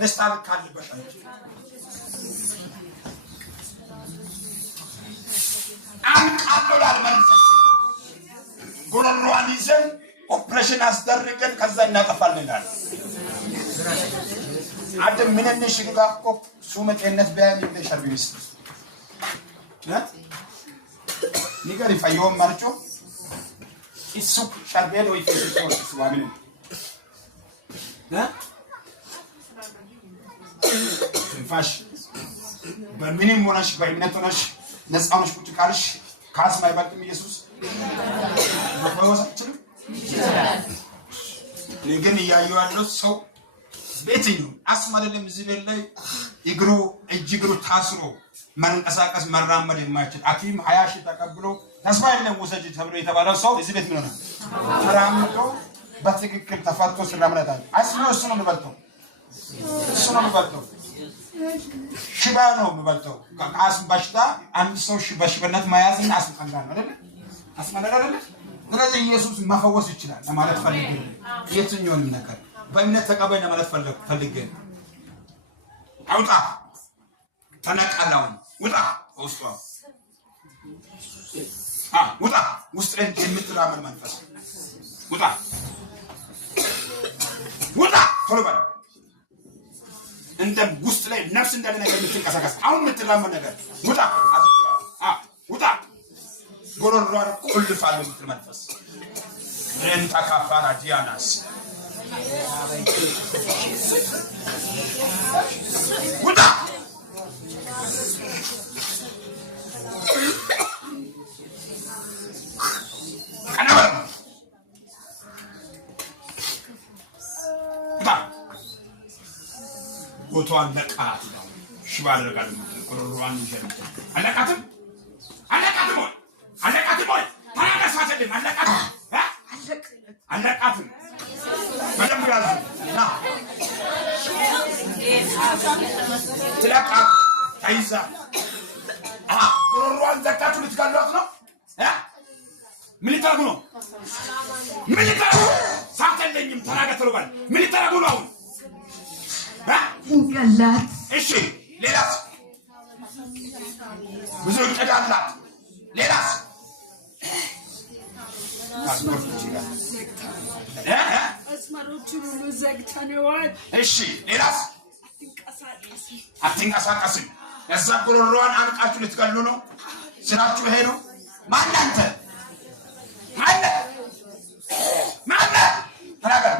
ነስታል ካልበሻ አንቃሎላል መንፈስ ጉሮሮዋን ይዘን ኦፕሬሽን አስደርገን ከዛ እናጠፋልናል አደም ምንነ ሽጋቆ ሱመጤነት ቢያን ይደሻል ቢስ ንገሪ ፈየው ማርጮ እሱ ሻርቤል ወይ ፈይቶ ስዋሚን ትንፋሽ በምንም ሆነሽ በእምነት ሆነሽ ነፃውነሽ ቁጭ ካልሽ ካስማ ይባልም ኢየሱስ መፈወሳችን ግን ያዩ ያለው ሰው ቤትኙ አስማደለም ዝቤል ላይ እግሩ እጅግሩ ታስሮ መንቀሳቀስ መራመድ የማይችል አኪም 20 ሺህ ተቀብሎ ተስፋ የለም ወሰጅ ተብሎ የተባለው ሰው እዚህ ቤት ምን ሆነ ተራምዶ በትክክል ተፈቶ ስለምረታል አስሎ እሱ ነው የሚበልጠው ሽባ ነው የሚበልጠው ከአስም በሽታ አንድ ሰው በሽበነት መያዝና አስቀንዳ ነው አይደል አስማደል አይደል ስለዚህ ኢየሱስ መፈወስ ይችላል ለማለት ፈልጌ የትኛውን ነገር በእምነት ተቀበልና ማለት ፈልጌ አውጣ ተነቀላውን ውጣ ውስጧ ውጣ ውስጥ ላይ የምትራመድ መንፈስ ውጣ ፎርባል እንደ ውስጥ ላይ ነፍስ እንዳለ ነገር የምትንቀሳቀስ አሁን የምትራመድ ነገር ውጣ ጎሮሮዋ ቁልፋል የምትል መንፈስ ረንታ ካፋራ ዲያናስ ውጣ ቦታዋን ለቃት ነው ሽባል ረጋል ቆሮሮዋን ይጀምር አለቃትም ታናገሳተልም አለቃትም በደንብ ያዙ ና ትለቃ ታይዛ ቆሮሮዋን ዘካቱ ልትጋሏት ነው ምን ይታረጉ ነው ሳተልኝም ተናገተሩባል ምን ይታረጉ ነው ይንቀላት እሺ ሌላስ ብዙ ይቀዳላት ሌላስ አስማሮቹን ሁሉ ዘግተነዋል እሺ ሌላስ አትንቀሳቀስም እዛ ጉሮሮዋን አንቃችሁ ልትገሉ ነው ስራችሁ ይሄ ነው ማን ተናገር